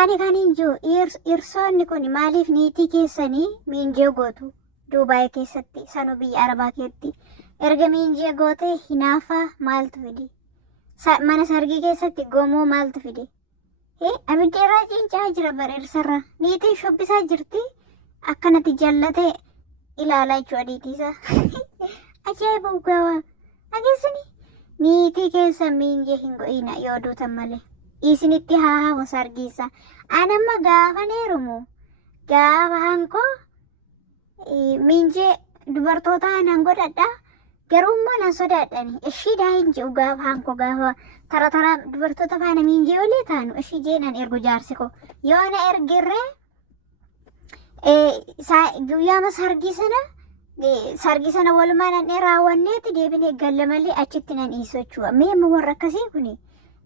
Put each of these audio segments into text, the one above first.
Ani kan injoo irsoonni kun maaliif niitii keessanii miinjee gootu Duubaay keessatti sanuu biyya Arabaa keessatti erga miinjee gootee hinaafaa maaltu fide? Mana sargii keessatti gomoo maaltu fide? Abidda irraa cincaa jira bareersarra niitii shubbisaa jirti akkanatti jallatee ilaalaa jechuudha niitiisa. Ajaa'iba ugaawaa dhageessanii niitii keessa miinjee hin go'ina yoo duutan malee. Isinitti haa sargiisa. Anamma gaafa neerumu gaafa hankoo miinjee dubartootaa nan godhadha. Garuu immoo nan sodaadhani. Ishii daahin jiru gaafa hankoo gaafa tara dubartoota faana miinjee olii taanu ishii jeenan ergu jaarsi koo. Yoo na ergirree guyyaama sargii sana walumaa nan raawwanneeti deebinee galla malee achitti nan dhiisu jechuudha. Mee immoo warra akkasii kuni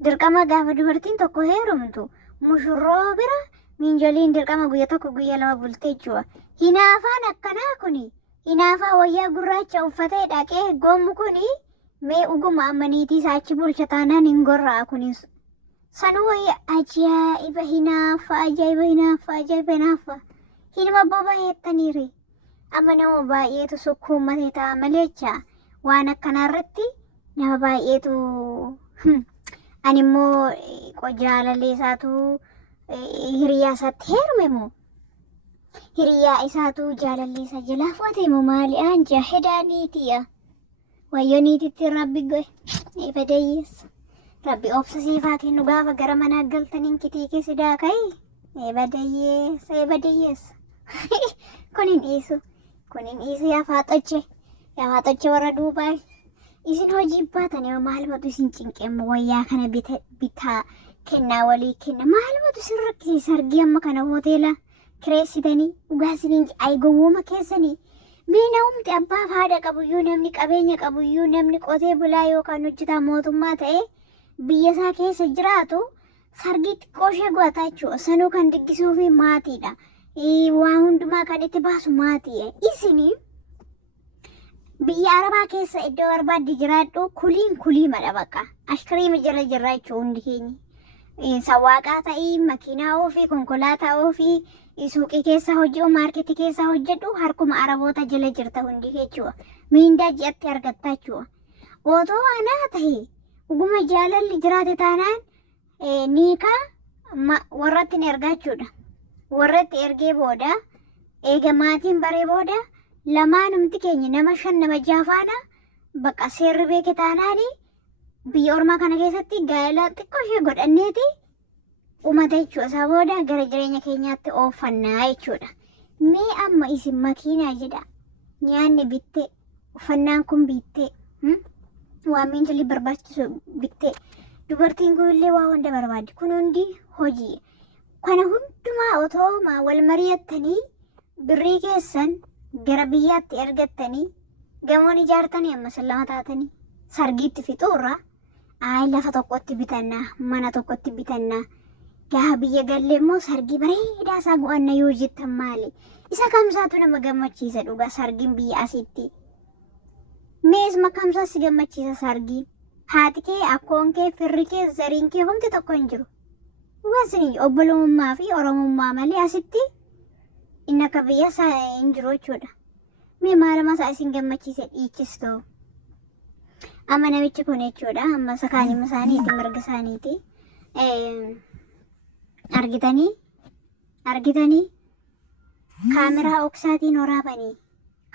dirqama gaafa dubartiin tokko heerumtu mushurroo bira miinjoliin dirqama guyya tokko guyya lama bultee jechuudha. Hinaafaan akkanaa kuni hinaafaa wayyaa gurraacha uffatee dhaqee gommu kuni mee uguma amma niitii isaa achi bulcha taanaan hin gorra'a kunis. Sanuu wayya ajaa'iba hinaafa. Hinuma bobaheettaniire. Amma nama baay'eetu sukkuummatee ta'a malee jecha waan akkanaarratti nama baay'eetu ani immoo jaalallee isaatu hiriyaa isaatti heerume moo hiriyaa isaatu jaalallee isaa jalaa fuute moo maali anja hedaa niitiya wayyoo niititti rabbi goe eebadayyeessa rabbi obsa siifaa kennu gaafa gara manaa galtaniin kitii keessi daakayi eebadayyeessa kunin dhiisu yaa xoche warra Duubaay. Isin hojii baatan yoo maalumatu isin cinqeemmu wayyaa kana bitaa kennaa walii kenna maalumatu isin rakkise sargii amma kana hoteela kireessitanii dhugaa isiniin gowwooma keessanii miina humti abbaaf haadha qabuyyuu namni qabeenya qabuyyuu namni qotee bulaa yookaan hojjetaa mootummaa ta'ee biyya isaa keessa jiraatu sargii xiqqoo ishee go'ataa jechuudha. Sanuu kan diggisuu fi maatiidha. Waa hundumaa kan itti baasu maatii isinii. Biyya Arabaa keessa iddoo barbaadde jiraadhu kulii madha bakka ashkariima jala jirra jechuun hundi keenya. Sawwaaqaa ta'ii makiinaa ofii konkolaataa ofii suuqii keessa hojjetu maarketii keessa hojjedhu harkuma Araboota jala jirta hundi jechuudha. Miindaa ji'atti argatta jechuudha. Otoo anaa ta'e dhuguma jaalalli jiraate taanaan niikaa warratti ni ergaa jechuudha. Warratti ergee booda eega maatiin baree booda lamaanumti keenya nama 5 nama 6 faana bakka seerri beeke taanaani biyya ormaa kana keessatti gaa'ela xiqqoo ishee godhanneeti uumata jechuudha. Isaa booda gara jireenya keenyaatti oofannaa jechuudha. Mee amma isin makiinaa jedha nyaanni bittee uffannaan kun bittee waan miinjalli barbaachisu bittee dubartiin kun illee waa hunda barbaaddi kun hundi hojii kana hundumaa otoo wal mari'attanii birrii keessan gara biyyaatti ergattanii gamoon ijaartanii amma sallama taatanii sargiitti fixuurra lafa tokkotti bitannaa mana tokkotti bitannaa gaafa biyya galle immoo sargii bareedaa isaa go'anna yoo jettan maali isa kamsaatu nama gammachiisa dhugaa sargiin biyya asitti mees makamsaa si gammachiisa sargiin haati kee akkoon kee firri kee zariin kee humti tokko hin jiru wasni obbolummaa fi oromummaa malee asitti inni akka biyya isaa hin jiru jechuudha. Mee maaluma isaa isin gammachiise dhiichistu. Amma namichi kun jechuudha amma sakaanima isaaniiti mirga isaaniiti. Argitanii kaameraa oksaatiin waraabanii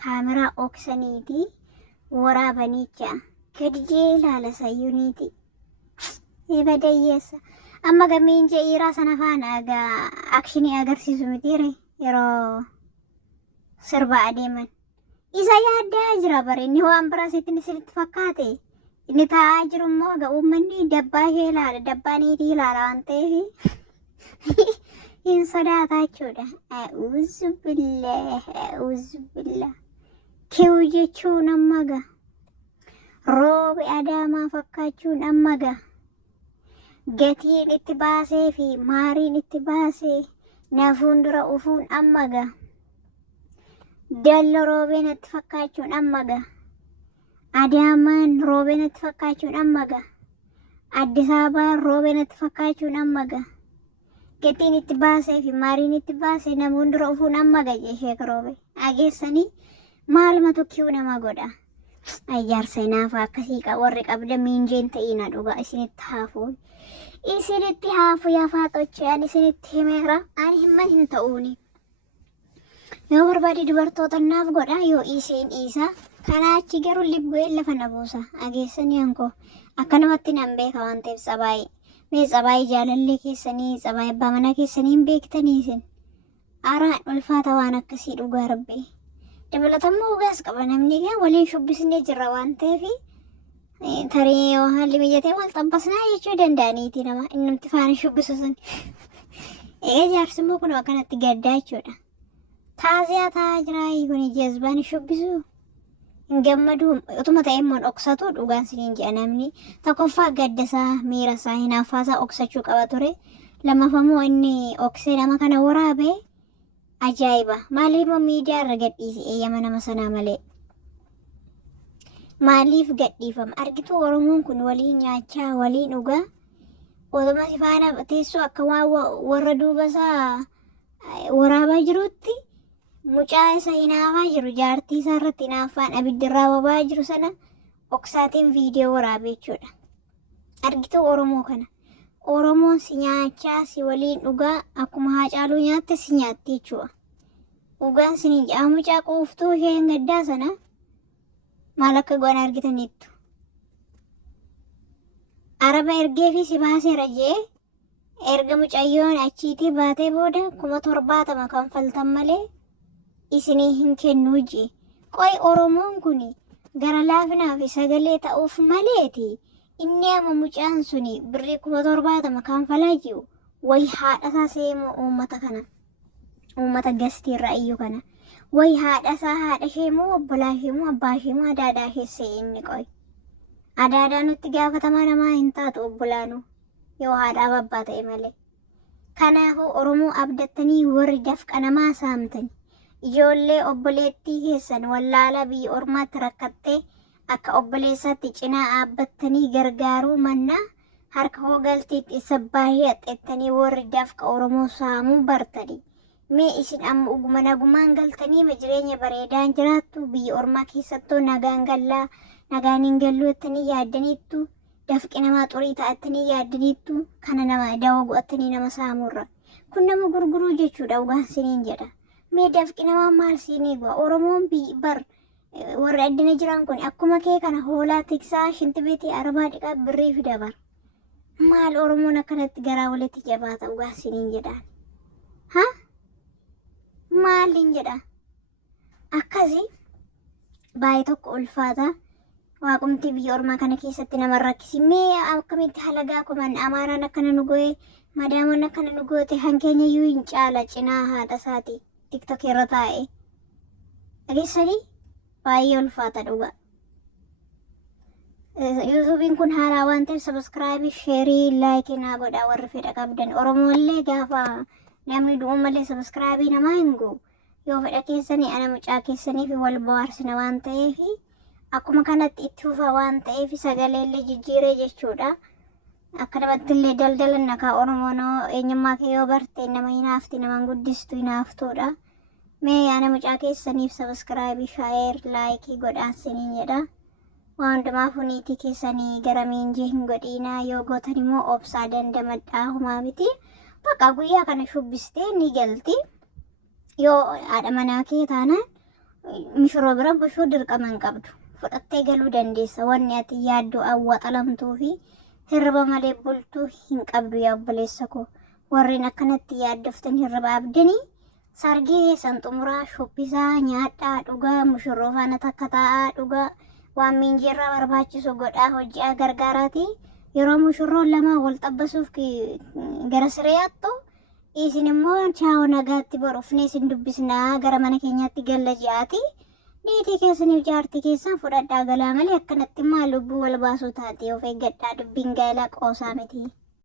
kaameraa oksaniiti waraabanii jaa gadi jee ilaala sayyuuniiti. Eebadayyeessa. Amma gamiin je'iiraa sana faana akshinii agarsiisu mitiire yeroo sirba adeeman. Isa yaaddaa jira bare inni waan biraa sitti fakkaate. Inni taa'aa jiru immoo uummanni dabbaa ishee ilaala dabbaa niitii ilaala waan ta'eef hin sodaataa jechuudha. Uzubillah. Kiwu jechuun amma gaa. Roobi adaamaa fakkaachuun amma gaa. Gatiin itti baasee fi maariin itti baasee nafuun dura ufuun amma gaa. Dallo roobeen itti fakkaachuun amma gaa. Adaamaan roobeen itti fakkaachuun amma gaa. Addis Ababaan roobeen itti fakkaachuun amma gaa. gatiin itti baasee fi maariin itti baasee namoonni dura ufuun amma gajee ishee karoobe ageessanii maalumatu kiyyuu nama godha. Ayyaarsa inaafa akkasii warri qabda miinjeen ta'ina dhugaa isinitti haafuun. Isinitti haafu yaafaa xocheen isinitti himeera ani himman hin ta'uuni. Yoo barbaade dubartoota naaf godha yoo isiin isa kanaa achi garuu libbu'ee lafa na buusa ageessanii hankoo akkanumatti nan beeka waan ta'eef tsabaayii. Mee tsabaayii jaalallee keessanii tsabaayii abbaa manaa keessanii hin beektanii isin. Araan ulfaata waan akkasii dhugaa rabbi. Dabalatammoo ugaas qaba namni gaa waliin shubbisnee jirra waan ta'eef tarii yoo haalli miyyatee wal xabbasnaa jechuu danda'aniiti nama innumti faana shubbisu sun. Egaa jaarsi immoo kun akkanatti gaddaa jechuudha. Taaziyaa taa'aa jiraa kun jazbaan shubbisu. Hin gammadu utuma ta'e immoo dhoksatu dhugaan siniin jedha namni tokkoffaa gaddasaa miirasaa hinaaffaasaa oksachuu qaba ture. Lammaffammoo inni oksee nama kana waraabee ajaa'iba. Maaliif immoo miidiyaa irra gadhiise eeyyama nama sanaa malee. Maaliif gadhiifama? Argitu Oromoon kun waliin nyaachaa waliin dhugaa. Otuma si faana teessoo akka waan warra duubasaa waraabaa jirutti mucaa isa hinaafaa jiru jaartii isaa irratti hinaaffaan abiddirraa boba'aa jiru sana oksaatiin viidiyoo waraabee jechuudha. Argitu Oromoo kana. Oromoon si nyaachaa si waliin dhugaa akkuma Haacaaluu nyaatte si nyaatti jechuudha. Dhugaan siniin jedha mucaa quuftuu isheen gaddaa sana maal akka goon argitaniittu. Araba ergee fi si baaseera jee erga mucayyoon achiitii baatee booda 70,000 kanfaltan malee isinii hin kennuu jee. Qoy Oromoon kun gara laafinaa fi sagalee ta'uuf maleeti. Inni amma mucaan suni birrii 70,000 kanfalaa jiru wayi haadhasaa seemu uummata kana. Uummata gastii irraa iyyuu kana. Wayi haadhasaa haadha ishee moo obbolaa ishee moo abbaa ishee moo adaadaa keessee inni qoy. Adaadaa nutti gaafatamaa namaa hin taatu obbolaanu yoo haadhaaf abbaa ta'e malee. Kanaafuu Oromoo abdattanii warri dafqa namaa saamtani. Ijoollee obboleettii keessan wallaalaa biyya ormaatti rakkattee akka obboleessaatti cinaa dhaabbattanii gargaaruu mannaa harka hoogaltiitti isa baay'ee haxxettanii warri dafqa Oromoo saamuu bartani. Mee isin amma uguma nagumaan galtanii jireenya bareedaan jiraattu biyya ormaa keessattuu nagaan gallaa nagaan hin gallu jettanii yaaddaniittu dafqi namaa xurii ta'attanii yaaddaniittu kana nama dawoo go'attanii nama saamurra. Kun nama gurguruu jechuudha dhugaan siniin jedha. Mee dafqi namaa maal siinii go'a Oromoon bar warri addina jiran kun akkuma kee kana hoolaa tiksaa shintibeetii arbaa dhiqaa birrii fi dabar. Maal Oromoon akkanatti garaa walitti jabaata dhugaan siniin jedhaan. Ha? Maaliin jedha? Akkasii baay'ee tokko ulfaata. Waaqumti biyya ormaa kana keessatti nama rakkisi. Mee akkamitti halagaa kuman Amaaraan akkana nu go'ee madaaman akkana nu goote hankeenya iyyuu hin caala cinaa haadha isaati TikTok irra taa'e. Dhageessanii baay'ee ulfaata dhuga. Yuutuubiin kun haaraa waan ta'eef sabiskiraabii, sheerii, laayikii naa godhaa warri fedha qabdan. Oromoollee gaafa namni du'u malee sabiskiraabii namaa hin go'u. Yoo fedha keessanii ana mucaa keessanii fi wal bohaarsina waan ta'eef akkuma kanatti itti fufa waan ta'eef sagaleellee jijjiiree jechuudha. Akka namatti illee daldalan nakaa Oromoon eenyummaa kee yoo barte nama hinaafti nama guddistu hinaaftuudha. Mee ana mucaa keessaniif sabiskiraabii, sheer, laayikii godhaa siniin jedha. Waan hundumaaf niitii keessanii gara miinjii hin godhiinaa yoo gootan immoo obsaa dandamadhaa humaa miti. Bakka guyyaa kana shubbistee ni galti. Yoo haadha manaa kee taanaan mishiroo bira bushuu dirqama hin qabdu. Fudhattee galuu dandeessa. Wanni ati yaaddu awwaxalamtuu fi hirriba malee bultuu hin qabdu yaa obboleessa koo. Warreen akkanatti yaaddoftan hirriba abdanii sargii keessan xumuraa shubbisaa nyaadhaa dhugaa mishiroo faana takka taa'aa dhugaa waan miinjiirraa barbaachisu godhaa hojii gargaaraati. Yeroo mishirroon lama wal xabbasuuf gara sireeyyaattu isin immoo chaa'oo nagaatti borofnee isin dubbisnaa gara mana keenyaatti galla ji'aati. Niitii keessaniif jaartii keessan fudhadhaa galaa malee akkanatti immoo lubbuu wal baasuu taate of eeggadhaa dubbiin gaa'elaa qoosaa miti.